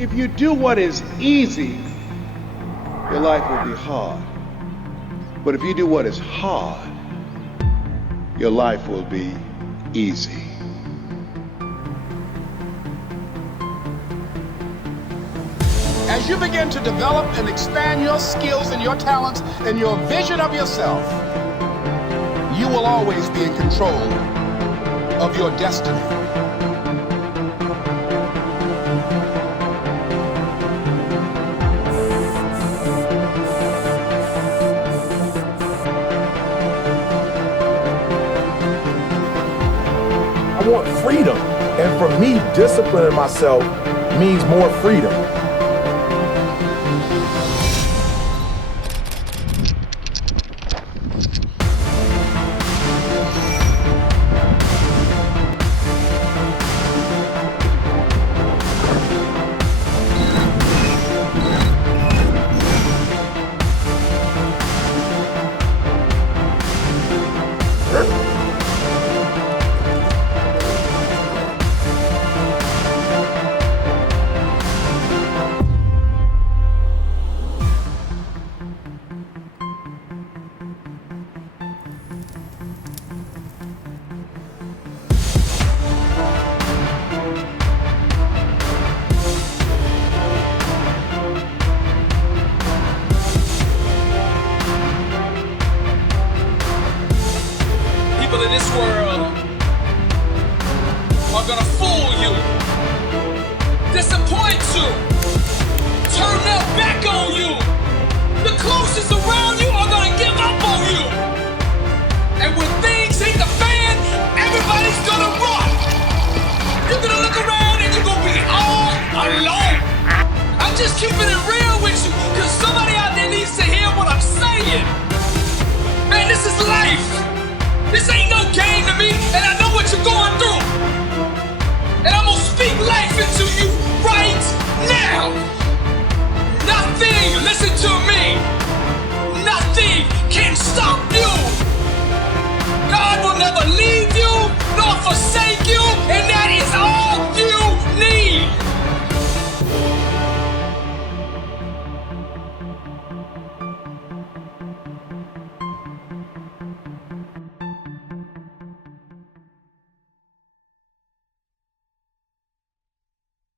If you do what is easy, your life will be hard. But if you do what is hard, your life will be easy. As you begin to develop and expand your skills and your talents and your vision of yourself, you will always be in control of your destiny. Want freedom. And for me, disciplining myself means more freedom. this world are gonna fool you, disappoint you, turn their back on you. The closest around you are gonna give up on you. And when things hit the fan, everybody's gonna run. You're gonna look around and you're gonna be all alone. I'm just keeping it real with you, cause somebody out there needs to hear what I'm saying. Man, this is